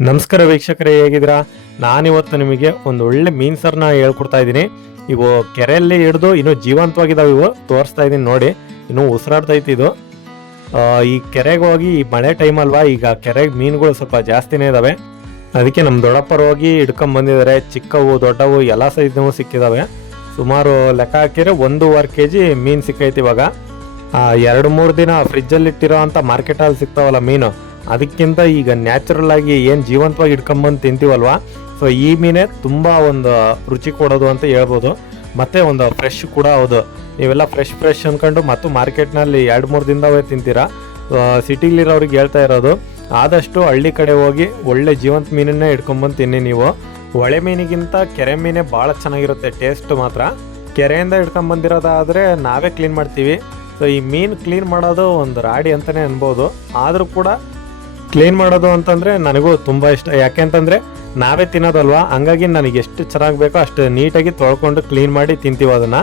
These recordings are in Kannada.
ನಮಸ್ಕಾರ ವೀಕ್ಷಕರೇ, ಹೇಗಿದ್ದೀರಾ? ನಾನಿವತ್ತು ನಿಮಗೆ ಒಂದು ಒಳ್ಳೆ ಮೀನ್ ಸರ್ನ ಹೇಳ್ಕೊಡ್ತಾ ಇದ್ದೀನಿ. ಇವು ಕೆರೆಯಲ್ಲಿ ಹಿಡಿದು ಇನ್ನೂ ಜೀವಂತವಾಗಿದ್ದಾವೆ ಇವು. ತೋರಿಸ್ತಾ ಇದ್ದೀನಿ ನೋಡಿ, ಇನ್ನೂ ಉಸಿರಾಡ್ತೈತಿ ಇದು. ಈ ಕೆರೆಗೆ ಹೋಗಿ ಈ ಮಳೆ ಟೈಮ್ ಅಲ್ವಾ, ಈಗ ಕೆರೆಗೆ ಮೀನುಗಳು ಸ್ವಲ್ಪ ಜಾಸ್ತಿನೇ ಇದಾವೆ. ಅದಕ್ಕೆ ನಮ್ಮ ದೊಡ್ಡಪ್ಪರು ಹೋಗಿ ಹಿಡ್ಕೊಂಡ್ ಬಂದಿದ್ದಾರೆ ಚಿಕ್ಕವು, ದೊಡ್ಡವು, ಎಲ್ಲ ಸೈಜ್ನವು ಸಿಕ್ಕಿದಾವೆ. ಸುಮಾರು ಲೆಕ್ಕ ಹಾಕಿದರೆ ಒಂದೂವರೆ ಕೆ ಜಿ ಮೀನು ಸಿಕ್ಕೈತಿ ಇವಾಗ. ಎರಡು ಮೂರು ದಿನ ಫ್ರಿಜ್ಜಲ್ಲಿ ಇಟ್ಟಿರೋ ಅಂತ ಮಾರ್ಕೆಟಲ್ಲಿ ಸಿಗ್ತಾವಲ್ಲ ಮೀನು. ಅದಕ್ಕಿಂತ ಈಗ ನ್ಯಾಚುರಲ್ ಆಗಿ ಏನು ಜೀವಂತವಾಗಿ ಇಟ್ಕೊಂಬಂದು ತಿಂತೀವಲ್ವಾ? ಸೊ ಈ ಮೀನೇ ತುಂಬ ಒಂದು ರುಚಿ ಕೊಡೋದು ಅಂತ ಹೇಳ್ಬೋದು. ಮತ್ತೆ ಒಂದು ಫ್ರೆಶ್ ಕೂಡ ಹೌದು. ನೀವೆಲ್ಲ ಫ್ರೆಶ್ ಫ್ರೆಶ್ ಅನ್ಕೊಂಡು ಮತ್ತು ಮಾರ್ಕೆಟ್ನಲ್ಲಿ ಎರಡು, ಮೂರು ದಿನದವೇ ತಿಂತೀರಾ? ಸಿಟಿಲಿರೋರಿಗೆ ಹೇಳ್ತಾ ಇರೋದು, ಆದಷ್ಟು ಹಳ್ಳಿ ಕಡೆ ಹೋಗಿ ಒಳ್ಳೆ ಜೀವಂತ ಮೀನನ್ನೇ ಇಟ್ಕೊಂಬಂದು ತಿನ್ನಿ ನೀವು. ಹೊಳೆ ಮೀನಿಗಿಂತ ಕೆರೆ ಮೀನೇ ಭಾಳ ಚೆನ್ನಾಗಿರುತ್ತೆ ಟೇಸ್ಟ್ ಮಾತ್ರ. ಕೆರೆಯಿಂದ ಹಿಡ್ಕೊಂಬಂದಿರೋದಾದರೆ ನಾವೇ ಕ್ಲೀನ್ ಮಾಡ್ತೀವಿ. ಸೊ ಈ ಮೀನು ಕ್ಲೀನ್ ಮಾಡೋದು ಒಂದು ರಾಡಿ ಅಂತಲೇ ಅನ್ಬೋದು. ಆದರೂ ಕೂಡ ಕ್ಲೀನ್ ಮಾಡೋದು ಅಂತಂದರೆ ನನಗೂ ತುಂಬ ಇಷ್ಟ. ಯಾಕೆಂತಂದರೆ ನಾವೇ ತಿನ್ನೋದಲ್ವಾ? ಹಂಗಾಗಿ ನನಗೆ ಎಷ್ಟು ಚೆನ್ನಾಗಿ ಬೇಕೋ ಅಷ್ಟು ನೀಟಾಗಿ ತೊಳ್ಕೊಂಡು ಕ್ಲೀನ್ ಮಾಡಿ ತಿಂತೀವಿ ಅದನ್ನು.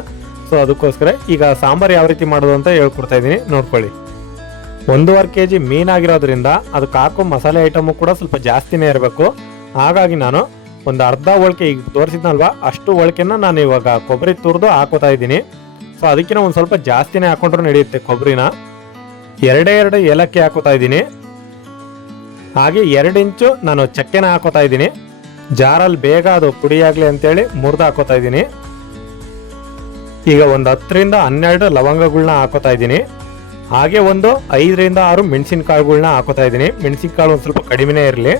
ಸೊ ಅದಕ್ಕೋಸ್ಕರ ಈಗ ಸಾಂಬಾರು ಯಾವ ರೀತಿ ಮಾಡೋದು ಅಂತ ಹೇಳ್ಕೊಡ್ತಾ ಇದ್ದೀನಿ. ನೋಡ್ಕೊಳ್ಳಿ. ಒಂದೂವರೆ ಕೆ ಜಿ ಮೀನಾಗಿರೋದ್ರಿಂದ ಅದಕ್ಕೆ ಹಾಕೋ ಮಸಾಲೆ ಐಟಮು ಕೂಡ ಸ್ವಲ್ಪ ಜಾಸ್ತಿನೇ ಇರಬೇಕು. ಹಾಗಾಗಿ ನಾನು ಒಂದು ಅರ್ಧ ಹೋಳಿಕೆ ಈಗ ತೋರಿಸಿದ್ನಲ್ವಾ? ಅಷ್ಟು ಹೋಳಿಕೆನ ನಾನು ಇವಾಗ ಕೊಬ್ಬರಿ ತುರಿದು ಹಾಕೋತಾ ಇದ್ದೀನಿ. ಸೊ ಅದಕ್ಕಿಂತ ಒಂದು ಸ್ವಲ್ಪ ಜಾಸ್ತಿನೇ ಹಾಕೊಂಡ್ರೂ ನಡೆಯುತ್ತೆ ಕೊಬ್ಬರಿನ. ಎರಡೇ ಎರಡು ಏಲಕ್ಕಿ ಹಾಕೋತಾ ಇದ್ದೀನಿ. ಹಾಗೆ ಎರಡು ಇಂಚು ನಾನು ಚಕ್ಕೆನ ಹಾಕೋತಾ ಇದ್ದೀನಿ. ಜಾರಲ್ಲಿ ಬೇಗ ಅದು ಪುಡಿಯಾಗಲಿ ಅಂತೇಳಿ ಮುರಿದು ಹಾಕೋತಾ ಇದ್ದೀನಿ. ಈಗ ಒಂದು ಹತ್ತರಿಂದ ಹನ್ನೆರಡು ಲವಂಗಗಳನ್ನ ಹಾಕೋತಾ ಇದ್ದೀನಿ. ಹಾಗೆ ಒಂದು ಐದರಿಂದ ಆರು ಮೆಣಸಿನಕಾಳುಗಳನ್ನ ಹಾಕೋತಾ ಇದ್ದೀನಿ. ಮೆಣಸಿನಕಾಳು ಒಂದು ಸ್ವಲ್ಪ ಕಡಿಮೆನೇ ಇರಲಿ.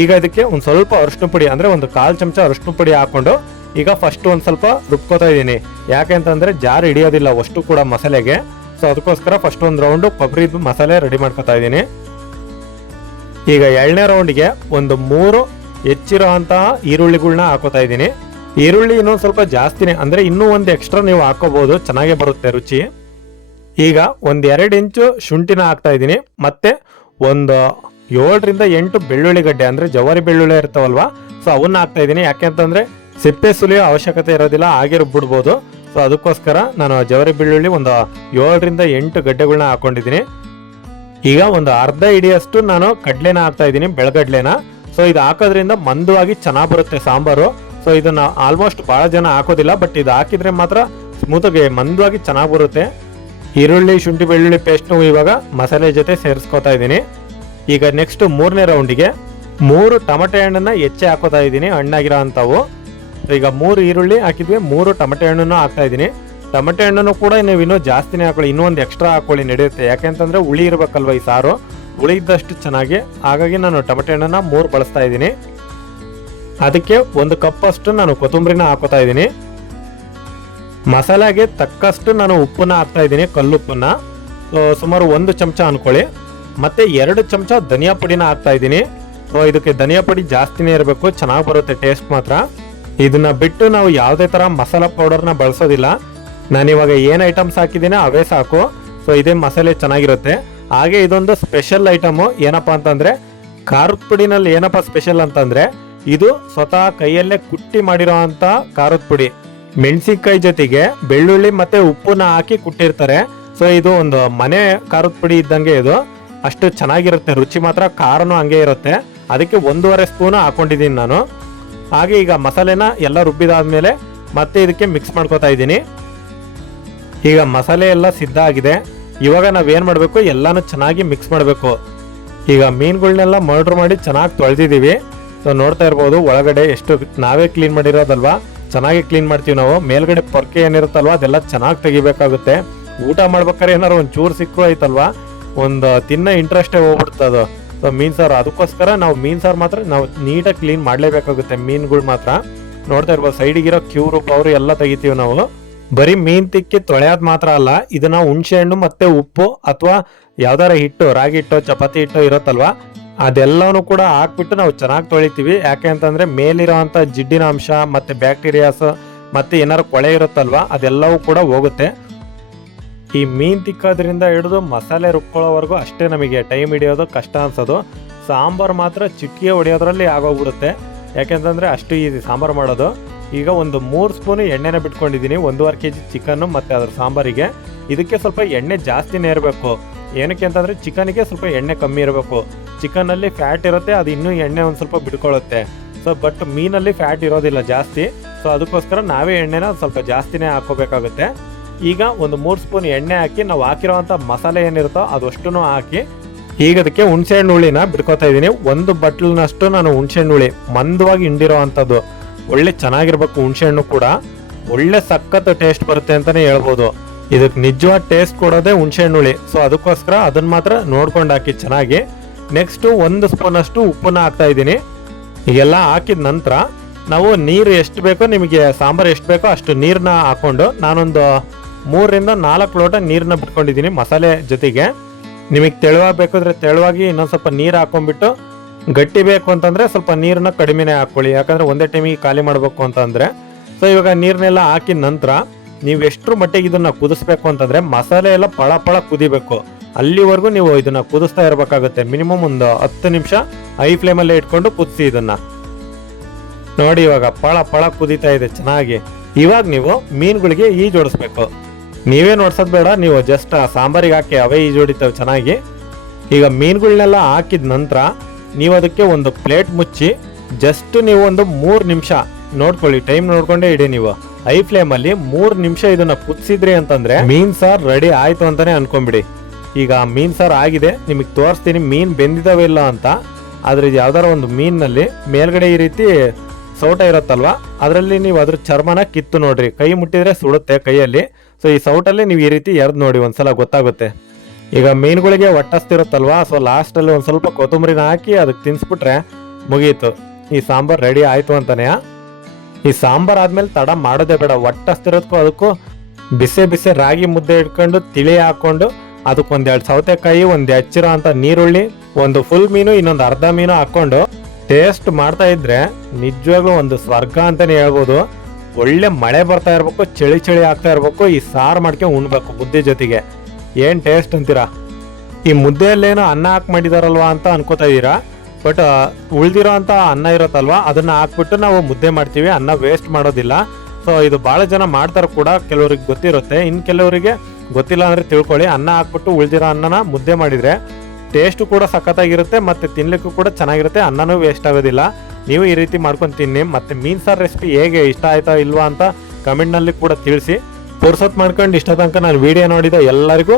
ಈಗ ಇದಕ್ಕೆ ಒಂದು ಸ್ವಲ್ಪ ಅರಿಶಿನ ಪುಡಿ ಅಂದರೆ ಒಂದು ಕಾಲು ಚಮಚ ಅರಿಶಿನ ಪುಡಿ ಹಾಕ್ಕೊಂಡು ಈಗ ಫಸ್ಟ್ ಒಂದು ಸ್ವಲ್ಪ ರುಬ್ಕೋತಾ ಇದ್ದೀನಿ. ಯಾಕೆ ಅಂತಂದರೆ ಜಾರ್ ಹಿಡಿಯೋದಿಲ್ಲ ಅಷ್ಟು ಕೂಡ ಮಸಾಲೆಗೆ. ಸೊ ಅದಕ್ಕೋಸ್ಕರ ಫಸ್ಟ್ ಒಂದು ರೌಂಡು ಕೊಬ್ಬರಿ ಮಸಾಲೆ ರೆಡಿ ಮಾಡ್ಕೋತಾ ಇದ್ದೀನಿ. ಈಗ ಎರಡನೇ ರೌಂಡ್ಗೆ ಒಂದು ಮೂರು ಹೆಚ್ಚಿರೋ ಅಂತಹ ಈರುಳ್ಳಿಗಳನ್ನ ಹಾಕೋತಾ ಇದ್ದೀನಿ. ಈರುಳ್ಳಿ ಇನ್ನೊಂದು ಸ್ವಲ್ಪ ಜಾಸ್ತಿನೇ, ಅಂದರೆ ಇನ್ನೂ ಒಂದು ಎಕ್ಸ್ಟ್ರಾ ನೀವು ಹಾಕೋಬಹುದು ಚೆನ್ನಾಗೇ ಬರುತ್ತೆ ರುಚಿ. ಈಗ ಒಂದು ಎರಡು ಇಂಚು ಶುಂಠಿನ ಹಾಕ್ತಾ ಇದ್ದೀನಿ. ಮತ್ತೆ ಒಂದು ಏಳರಿಂದ ಎಂಟು ಬೆಳ್ಳುಳ್ಳಿ ಗಡ್ಡೆ, ಅಂದರೆ ಜವಾರಿ ಬೆಳ್ಳುಳ್ಳಿ ಇರ್ತಾವಲ್ವಾ, ಸೊ ಅವನ್ನ ಹಾಕ್ತಾ ಇದ್ದೀನಿ. ಯಾಕೆಂತಂದ್ರೆ ಸಿಪ್ಪೆ ಸುಲಿಯೋ ಅವಶ್ಯಕತೆ ಇರೋದಿಲ್ಲ, ಹಾಗೆ ರುಬ್ಬಿಡ್ಬೋದು. ಸೊ ಅದಕ್ಕೋಸ್ಕರ ನಾನು ಜವಾರಿ ಬೆಳ್ಳುಳ್ಳಿ ಒಂದು ಏಳರಿಂದ ಎಂಟು ಗಡ್ಡೆಗಳನ್ನ ಹಾಕೊಂಡಿದ್ದೀನಿ. ಈಗ ಒಂದು ಅರ್ಧ ಇಡಿಯಷ್ಟು ನಾನು ಕಡ್ಲೆನ ಹಾಕ್ತಾ ಇದ್ದೀನಿ, ಬೆಳಗಡ್ಲೆನ. ಸೊ ಇದು ಹಾಕೋದ್ರಿಂದ ಮಂದವಾಗಿ ಚೆನ್ನಾಗಿ ಬರುತ್ತೆ ಸಾಂಬಾರು. ಸೊ ಇದನ್ನ ಆಲ್ಮೋಸ್ಟ್ ಬಹಳ ಜನ ಹಾಕೋದಿಲ್ಲ ಬಟ್ ಇದು ಹಾಕಿದ್ರೆ ಮಾತ್ರ ಸ್ಮೂತಾಗಿ, ಮಂದವಾಗಿ ಚೆನ್ನಾಗಿ ಬರುತ್ತೆ. ಈರುಳ್ಳಿ, ಶುಂಠಿ, ಬೆಳ್ಳುಳ್ಳಿ ಪೇಸ್ಟ್ನು ಇವಾಗ ಮಸಾಲೆ ಜೊತೆ ಸೇರಿಸ್ಕೊತಾ ಇದ್ದೀನಿ. ಈಗ ನೆಕ್ಸ್ಟ್ ಮೂರನೇ ರೌಂಡಿಗೆ ಮೂರು ಟಮಟೆ ಹಣ್ಣನ್ನ ಹೆಚ್ಚೆ ಹಾಕೋತಾ ಇದ್ದೀನಿ, ಹಣ್ಣಾಗಿರೋ ಅಂಥವು. ಈಗ ಮೂರು ಈರುಳ್ಳಿ ಹಾಕಿದ್ವಿ, ಮೂರು ಟಮಟೆ ಹಣ್ಣನ್ನು ಹಾಕ್ತಾ ಇದ್ದೀನಿ. ಟಮಟೆ ಹಣ್ಣನ್ನು ಕೂಡ ನೀವು ಇನ್ನೂ ಜಾಸ್ತಿನೇ ಹಾಕೊಳ್ಳಿ, ಇನ್ನೂ ಒಂದು ಎಕ್ಸ್ಟ್ರಾ ಹಾಕೊಳ್ಳಿ, ನಡೆಯುತ್ತೆ. ಯಾಕೆಂತಂದ್ರೆ ಹುಳಿ ಇರಬೇಕಲ್ವ ಈ ಸಾರು? ಹುಳಿ ಇದ್ದಷ್ಟು ಚೆನ್ನಾಗಿ. ಹಾಗಾಗಿ ನಾನು ಟೊಮೆಟೊ ಹಣ್ಣನ್ನು ಮೂರು ಬಳಸ್ತಾ ಇದ್ದೀನಿ. ಅದಕ್ಕೆ ಒಂದು ಕಪ್ ಅಷ್ಟು ನಾನು ಕೊತ್ತಂಬರಿನ ಹಾಕೋತಾ ಇದ್ದೀನಿ. ಮಸಾಲೆಗೆ ತಕ್ಕಷ್ಟು ನಾನು ಉಪ್ಪನ್ನ ಹಾಕ್ತಾ ಇದ್ದೀನಿ ಕಲ್ಲುಪ್ಪನ್ನ ಸುಮಾರು ಒಂದು ಚಮಚ ಅನ್ಕೊಳ್ಳಿ. ಮತ್ತೆ ಎರಡು ಚಮಚ ಧನಿಯಾ ಪುಡಿನ ಹಾಕ್ತಾ ಇದ್ದೀನಿ. ಸೊ ಇದಕ್ಕೆ ಧನಿಯಾ ಪುಡಿ ಜಾಸ್ತಿನೇ ಇರಬೇಕು, ಚೆನ್ನಾಗಿ ಬರುತ್ತೆ ಟೇಸ್ಟ್ ಮಾತ್ರ. ಇದನ್ನ ಬಿಟ್ಟು ನಾವು ಯಾವುದೇ ತರ ಮಸಾಲ ಪೌಡರ್ನ ಬಳಸೋದಿಲ್ಲ. ನಾನು ಇವಾಗ ಏನು ಐಟಮ್ಸ್ ಹಾಕಿದ್ದೀನಿ ಅವೇ ಸಾಕು. ಸೊ ಇದೇ ಮಸಾಲೆ ಚೆನ್ನಾಗಿರುತ್ತೆ. ಹಾಗೆ ಇದೊಂದು ಸ್ಪೆಷಲ್ ಐಟಮು ಏನಪ್ಪ ಅಂತಂದರೆ, ಖಾರದ ಪುಡಿನಲ್ಲಿ ಏನಪ್ಪ ಸ್ಪೆಷಲ್ ಅಂತಂದರೆ, ಇದು ಸ್ವತಃ ಕೈಯಲ್ಲೇ ಕುಟ್ಟಿ ಮಾಡಿರೋ ಅಂಥ ಖಾರದ ಪುಡಿ. ಮೆಣಸಿನ್ಕಾಯಿ ಜೊತೆಗೆ ಬೆಳ್ಳುಳ್ಳಿ ಮತ್ತು ಉಪ್ಪನ್ನ ಹಾಕಿ ಕುಟ್ಟಿರ್ತಾರೆ. ಸೊ ಇದು ಒಂದು ಮನೆ ಖಾರದ ಪುಡಿ ಇದ್ದಂಗೆ ಇದು. ಅಷ್ಟು ಚೆನ್ನಾಗಿರುತ್ತೆ. ರುಚಿ ಮಾತ್ರ ಖಾರನೂ ಹಂಗೆ ಇರುತ್ತೆ. ಅದಕ್ಕೆ ಒಂದೂವರೆ ಸ್ಪೂನ್ ಹಾಕೊಂಡಿದ್ದೀನಿ ನಾನು. ಹಾಗೆ ಈಗ ಮಸಾಲೆನ ಎಲ್ಲ ರುಬ್ಬಿದಾದ್ಮೇಲೆ ಮತ್ತೆ ಇದಕ್ಕೆ ಮಿಕ್ಸ್ ಮಾಡ್ಕೊತಾ ಇದ್ದೀನಿ. ಈಗ ಮಸಾಲೆ ಎಲ್ಲ ಸಿದ್ಧ ಆಗಿದೆ. ಇವಾಗ ನಾವೇನು ಮಾಡಬೇಕು? ಎಲ್ಲಾನು ಚೆನ್ನಾಗಿ ಮಿಕ್ಸ್ ಮಾಡಬೇಕು. ಈಗ ಮೀನುಗಳನ್ನೆಲ್ಲ ಮರ್ಡ್ರ್ ಮಾಡಿ ಚೆನ್ನಾಗಿ ತೊಳೆದಿದ್ದೀವಿ. ಸೊ ನೋಡ್ತಾ ಇರ್ಬೋದು, ಒಳಗಡೆ ಎಷ್ಟು ನಾವೇ ಕ್ಲೀನ್ ಮಾಡಿರೋದಲ್ವಾ? ಚೆನ್ನಾಗಿ ಕ್ಲೀನ್ ಮಾಡ್ತೀವಿ ನಾವು. ಮೇಲ್ಗಡೆ ಪೊರ್ಕೆ ಏನಿರುತ್ತಲ್ವ? ಅದೆಲ್ಲ ಚೆನ್ನಾಗಿ ತೆಗಿಬೇಕಾಗುತ್ತೆ. ಊಟ ಮಾಡ್ಬೇಕಾದ್ರೆ ಏನಾರು ಒಂದು ಚೂರು ಸಿಕ್ಕರು ಆಯ್ತಲ್ವಾ? ಒಂದು ತಿನ್ನೋ ಇಂಟ್ರೆಸ್ಟೇ ಹೋಗ್ಬಿಡ್ತದೆ ಅದು. ಸೊ ಮೀನ್ ಸಾರು, ಅದಕ್ಕೋಸ್ಕರ ನಾವು ಮೀನ್ ಸಾರು ಮಾತ್ರ ನಾವು ನೀಟಾಗಿ ಕ್ಲೀನ್ ಮಾಡಲೇಬೇಕಾಗುತ್ತೆ ಮೀನುಗಳು ಮಾತ್ರ. ನೋಡ್ತಾ ಇರ್ಬೋದು ಸೈಡಿಗಿರೋ ಕ್ಯೂರು ಪವರು ಎಲ್ಲ ತೆಗಿತೀವಿ ನಾವು. ಬರೀ ಮೀನ್ ತಿಕ್ಕಿ ತೊಳೆಯೋದು ಮಾತ್ರ ಅಲ್ಲ, ಇದನ್ನ ಹುಣಸೆ ಹಣ್ಣು ಮತ್ತೆ ಉಪ್ಪು ಅಥವಾ ಯಾವ್ದಾರ ಹಿಟ್ಟು, ರಾಗಿ ಹಿಟ್ಟು, ಚಪಾತಿ ಹಿಟ್ಟು ಇರುತ್ತಲ್ವಾ? ಅದೆಲ್ಲನೂ ಕೂಡ ಹಾಕ್ಬಿಟ್ಟು ನಾವು ಚೆನ್ನಾಗಿ ತೊಳಿತೀವಿ. ಯಾಕೆ ಅಂತಂದ್ರೆ ಮೇಲಿರೋ ಅಂತ ಜಿಡ್ಡಿನ ಅಂಶ ಮತ್ತೆ ಬ್ಯಾಕ್ಟೀರಿಯಾಸ್ ಮತ್ತೆ ಏನಾರು ಕೊಳೆ ಇರುತ್ತಲ್ವಾ, ಅದೆಲ್ಲವೂ ಕೂಡ ಹೋಗುತ್ತೆ. ಈ ಮೀನ್ ತಿಕ್ಕೋದ್ರಿಂದ ಹಿಡಿದು ಮಸಾಲೆ ರುಬ್ಕೊಳ್ಳೋವರೆಗೂ ಅಷ್ಟೇ ನಮಗೆ ಟೈಮ್ ಹಿಡಿಯೋದು ಕಷ್ಟ ಅನ್ಸೋದು. ಸಾಂಬಾರು ಮಾತ್ರ ಚಿಟಿಕೆ ಹೊಡೆಯೋದ್ರಲ್ಲಿ ಆಗೋಗ್ಬಿಡುತ್ತೆ. ಯಾಕೆಂತಂದ್ರೆ ಅಷ್ಟು ಈಸಿ ಸಾಂಬಾರು ಮಾಡೋದು. ಈಗ ಒಂದು ಮೂರು ಸ್ಪೂನ್ ಎಣ್ಣೆನ ಬಿಟ್ಕೊಂಡಿದ್ದೀನಿ ಒಂದೂವರೆ ಕೆ ಜಿ ಚಿಕನ್ನು ಮತ್ತು ಅದ್ರ ಸಾಂಬಾರಿಗೆ. ಇದಕ್ಕೆ ಸ್ವಲ್ಪ ಎಣ್ಣೆ ಜಾಸ್ತಿನೇ ಇರಬೇಕು. ಏನಕ್ಕೆ ಅಂತಂದರೆ ಚಿಕನಿಗೆ ಸ್ವಲ್ಪ ಎಣ್ಣೆ ಕಮ್ಮಿ ಇರಬೇಕು. ಚಿಕನಲ್ಲಿ ಫ್ಯಾಟ್ ಇರುತ್ತೆ, ಅದು ಇನ್ನೂ ಎಣ್ಣೆ ಒಂದು ಸ್ವಲ್ಪ ಬಿಡ್ಕೊಳ್ಳುತ್ತೆ ಸೊ ಬಟ್ ಮೀನಲ್ಲಿ ಫ್ಯಾಟ್ ಇರೋದಿಲ್ಲ ಜಾಸ್ತಿ. ಸೊ ಅದಕ್ಕೋಸ್ಕರ ನಾವೇ ಎಣ್ಣೆನ ಸ್ವಲ್ಪ ಜಾಸ್ತಿನೇ ಹಾಕೋಬೇಕಾಗುತ್ತೆ ಈಗ ಒಂದು ಮೂರು ಸ್ಪೂನ್ ಎಣ್ಣೆ ಹಾಕಿ, ನಾವು ಹಾಕಿರೋವಂಥ ಮಸಾಲೆ ಏನಿರುತ್ತೋ ಅದಷ್ಟು ಹಾಕಿ, ಈಗ ಅದಕ್ಕೆ ಹುಣಸೆಹಣ್ಣು ಹುಳಿನ ಬಿಡ್ಕೋತಾ ಇದ್ದೀನಿ. ಒಂದು ಬಟ್ಲಿನಷ್ಟು ನಾನು ಹುಣಸೆಹಣ್ಣು ಹುಳಿ, ಮಂದವಾಗಿ ಹಿಂಡಿರೋ ಅಂಥದ್ದು. ಒಳ್ಳೆ ಚೆನ್ನಾಗಿರ್ಬೇಕು ಹುಣಸೆಹಣ್ಣು ಕೂಡ ಒಳ್ಳೆ ಸಖತ್ ಟೇಸ್ಟ್ ಬರುತ್ತೆ ಅಂತಾನೆ ಹೇಳ್ಬೋದು. ಇದಕ್ಕೆ ನಿಜವಾದ ಟೇಸ್ಟ್ ಕೊಡೋದೇ ಹುಣಸೆಹಣ್ಣು ಹುಳಿ. ಸೊ ಅದಕ್ಕೋಸ್ಕರ ಅದನ್ನ ಮಾತ್ರ ನೋಡ್ಕೊಂಡು ಹಾಕಿ ಚೆನ್ನಾಗಿ. ನೆಕ್ಸ್ಟ್ ಒಂದು ಸ್ಪೂನ್ ಅಷ್ಟು ಉಪ್ಪನ್ನ ಹಾಕ್ತಾ ಇದ್ದೀನಿ. ಈಗೆಲ್ಲ ಹಾಕಿದ ನಂತರ ನಾವು ನೀರು ಎಷ್ಟು ಬೇಕೋ ನಿಮಗೆ ಸಾಂಬಾರು ಎಷ್ಟು ಬೇಕೋ ಅಷ್ಟು ನೀರನ್ನ ಹಾಕ್ಕೊಂಡು ನಾನೊಂದು ಮೂರರಿಂದ ನಾಲ್ಕು ಲೋಟ ನೀರನ್ನ ಬಿಟ್ಕೊಂಡಿದ್ದೀನಿ ಮಸಾಲೆ ಜೊತೆಗೆ. ನಿಮಗೆ ತೆಳುವಾಗಿ ಬೇಕಾದ್ರೆ ತೆಳುವಾಗಿ ಇನ್ನೊಂದು ಸ್ವಲ್ಪ ನೀರು ಹಾಕೊಂಡ್ಬಿಟ್ಟು ಗಟ್ಟಿ ಬೇಕು ಅಂತಂದ್ರೆ ಸ್ವಲ್ಪ ನೀರನ್ನ ಕಡಿಮೆನೆ ಹಾಕೊಳ್ಳಿ. ಯಾಕಂದ್ರೆ ಒಂದೇ ಟೈಮಿಗೆ ಖಾಲಿ ಮಾಡಬೇಕು ಅಂತಂದ್ರೆ. ಸೊ ಇವಾಗ ನೀರನ್ನೆಲ್ಲ ಹಾಕಿದ ನಂತರ ನೀವು ಎಷ್ಟು ಮಟ್ಟಿಗೆ ಇದನ್ನ ಕುದಿಸ್ಬೇಕು ಅಂತಂದ್ರೆ ಮಸಾಲೆ ಎಲ್ಲ ಪಳ ಪಳ ಕುದಿಬೇಕು. ಅಲ್ಲಿವರೆಗೂ ನೀವು ಇದನ್ನ ಕುದಿಸ್ತಾ ಇರಬೇಕಾಗುತ್ತೆ. ಮಿನಿಮಮ್ ಒಂದು ಹತ್ತು ನಿಮಿಷ ಹೈ ಫ್ಲೇಮಲ್ಲೇ ಇಟ್ಕೊಂಡು ಕುದಿಸಿ ಇದನ್ನ. ನೋಡಿ ಇವಾಗ ಪಳ ಪಳ ಕುದೀತಾ ಇದೆ ಚೆನ್ನಾಗಿ. ಇವಾಗ ನೀವು ಮೀನುಗಳಿಗೆ ಈ ಜೋಡಿಸ್ಬೇಕು ನೀವೇ ಬೇಡ, ನೀವು ಜಸ್ಟ್ ಸಾಂಬಾರಿಗೆ ಹಾಕಿ ಅವೇ ಈ ಜೋಡಿತಾವೆ ಚೆನ್ನಾಗಿ. ಈಗ ಮೀನುಗಳನ್ನೆಲ್ಲ ಹಾಕಿದ ನಂತರ ನೀವು ಅದಕ್ಕೆ ಒಂದು ಪ್ಲೇಟ್ ಮುಚ್ಚಿ ಜಸ್ಟ್ ನೀವು ಒಂದು ಮೂರು ನಿಮಿಷ ನೋಡ್ಕೊಳ್ಳಿ ಟೈಮ್ ನೋಡ್ಕೊಂಡೇ ಇಡಿ ನೀವು. ಹೈ ಫ್ಲೇಮ್ ಅಲ್ಲಿ ಮೂರ್ ನಿಮಿಷ ಇದನ್ನ ಕುದಿಸಿದ್ರಿ ಅಂತಂದ್ರೆ ಮೀನ್ ಸಾರ್ ರೆಡಿ ಆಯ್ತು ಅಂತಾನೆ ಅನ್ಕೊಂಬಿಡಿ ಈಗ ಮೀನ್ ಸಾರ್ ಆಗಿದೆ, ನಿಮಗೆ ತೋರಿಸ್ತೀನಿ, ಮೀನ್ ಬೆಂದಿದಾವೆ ಇಲ್ಲ ಅಂತ. ಆದ್ರೆ ಇದು ಯಾವ್ದಾರ ಒಂದು ಮೀನ್ನಲ್ಲಿ ಮೇಲ್ಗಡೆ ಈ ರೀತಿ ಸೌಟ ಇರುತ್ತಲ್ವಾ? ಅದರಲ್ಲಿ ನೀವು ಅದ್ರ ಚರ್ಮನ ಕಿತ್ತು ನೋಡ್ರಿ. ಕೈ ಮುಟ್ಟಿದ್ರೆ ಸುಡುತ್ತೆ ಕೈಯಲ್ಲಿ. ಸೊ ಈ ಸೌಟಲ್ಲಿ ನೀವು ಈ ರೀತಿ ಎರ್ದು ನೋಡಿ, ಒಂದ್ಸಲ ಗೊತ್ತಾಗುತ್ತೆ. ಈಗ ಮೀನುಗಳಿಗೆ ಒಟ್ಟಸ್ತಿರುತ್ತಲ್ವಾ? ಸೊ ಲಾಸ್ಟಲ್ಲಿ ಒಂದು ಸ್ವಲ್ಪ ಕೊತ್ತಂಬರಿನ ಹಾಕಿ ಅದಕ್ಕೆ ತಿನ್ಸ್ಬಿಟ್ರೆ ಮುಗೀತು. ಈ ಸಾಂಬಾರ್ ರೆಡಿ ಆಯ್ತು ಅಂತಾನೆ. ಈ ಸಾಂಬಾರ್ ಆದ್ಮೇಲೆ ತಡ ಮಾಡೋದೇ ಬೇಡ. ಒಟ್ಟಸ್ತಿರೋದಕ್ಕೂ ಅದಕ್ಕೂ ಬಿಸಿ ಬಿಸಿ ರಾಗಿ ಮುದ್ದೆ ಇಟ್ಕೊಂಡು ತಿಳಿ ಹಾಕೊಂಡು ಅದಕ್ಕೆ ಒಂದೆರಡು ಸೌತೆಕಾಯಿ, ಒಂದು ಹಚ್ಚಿರೋ ಅಂತ ನೀರುಳ್ಳಿ, ಒಂದು ಫುಲ್ ಮೀನು, ಇನ್ನೊಂದು ಅರ್ಧ ಮೀನು ಹಾಕೊಂಡು ಟೇಸ್ಟ್ ಮಾಡ್ತಾ ಇದ್ರೆ ನಿಜವಾಗ್ಲೂ ಒಂದು ಸ್ವರ್ಗ ಅಂತಾನೆ ಹೇಳ್ಬೋದು. ಒಳ್ಳೆ ಮಳೆ ಬರ್ತಾ ಇರ್ಬೇಕು, ಚಳಿ ಚಳಿ ಆಗ್ತಾ ಇರ್ಬೇಕು, ಈ ಸಾರು ಮಾಡ್ಕೊಂಡು ಉಣ್ಬೇಕು ಮುದ್ದೆ ಜೊತೆಗೆ. ಏನ್ ಟೇಸ್ಟ್ ಅಂತೀರಾ? ಈ ಮುದ್ದೆಯಲ್ಲೇನೋ ಅನ್ನ ಹಾಕಿ ಮಾಡಿದಾರಲ್ವಾ ಅಂತ ಅನ್ಕೋತಾ ಇದೀರಾ? ಬಟ್ ಉಳ್ದಿರೋ ಅಂತ ಅನ್ನ ಇರುತ್ತಲ್ವಾ? ಅದನ್ನ ಹಾಕ್ಬಿಟ್ಟು ನಾವು ಮುದ್ದೆ ಮಾಡ್ತೀವಿ, ಅನ್ನ ವೇಸ್ಟ್ ಮಾಡೋದಿಲ್ಲ. ಸೊ ಇದು ಬಹಳ ಜನ ಮಾಡ್ತಾರೆ ಕೂಡ, ಕೆಲವ್ರಿಗೆ ಗೊತ್ತಿರುತ್ತೆ. ಇನ್ ಕೆಲವರಿಗೆ ಗೊತ್ತಿಲ್ಲ ಅಂದ್ರೆ ತಿಳ್ಕೊಳ್ಳಿ. ಅನ್ನ ಹಾಕ್ಬಿಟ್ಟು ಉಳ್ದಿರೋ ಅನ್ನನ ಮುದ್ದೆ ಮಾಡಿದ್ರೆ ಟೇಸ್ಟ್ ಕೂಡ ಸಖತ್ತಾಗಿರುತ್ತೆ, ಮತ್ತೆ ತಿನ್ನಲಿಕ್ಕೂ ಕೂಡ ಚೆನ್ನಾಗಿರುತ್ತೆ, ಅನ್ನನೂ ವೇಸ್ಟ್ ಆಗೋದಿಲ್ಲ. ನೀವು ಈ ರೀತಿ ಮಾಡ್ಕೊಂಡು ತಿನ್ನಿ, ಮತ್ತೆ ಮೀನು ಸಾರು ರೆಸಿಪಿ ಹೇಗೆ ಇಷ್ಟ ಆಯ್ತಾ ಇಲ್ವಾ ಅಂತ ಕಮೆಂಟ್ನಲ್ಲಿ ಕೂಡ ತಿಳಿಸಿ. ಪುರ್ಸೊತ್ ಮಾಡ್ಕೊಂಡು ಇಷ್ಟ ತನಕ ನಾನು ವಿಡಿಯೋ ನೋಡಿದ ಎಲ್ಲರಿಗೂ